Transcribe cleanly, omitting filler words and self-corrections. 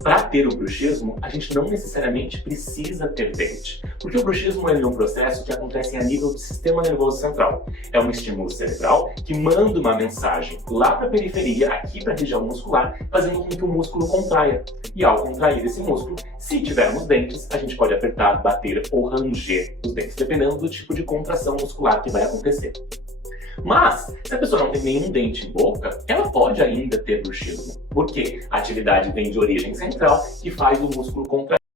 Para ter o bruxismo, a gente não necessariamente precisa ter dente, porque o bruxismo é um processo que acontece a nível do sistema nervoso central. É um estímulo cerebral que manda uma mensagem lá para a periferia, aqui para a região muscular, fazendo com que o músculo contraia. E ao contrair esse músculo, se tivermos dentes, a gente pode apertar, bater ou ranger os dentes, dependendo do tipo de contração muscular que vai acontecer. Mas, se a pessoa não tem nenhum dente em boca, ela pode ainda ter bruxismo. Por quê? A atividade vem de origem central, que faz o músculo contrair.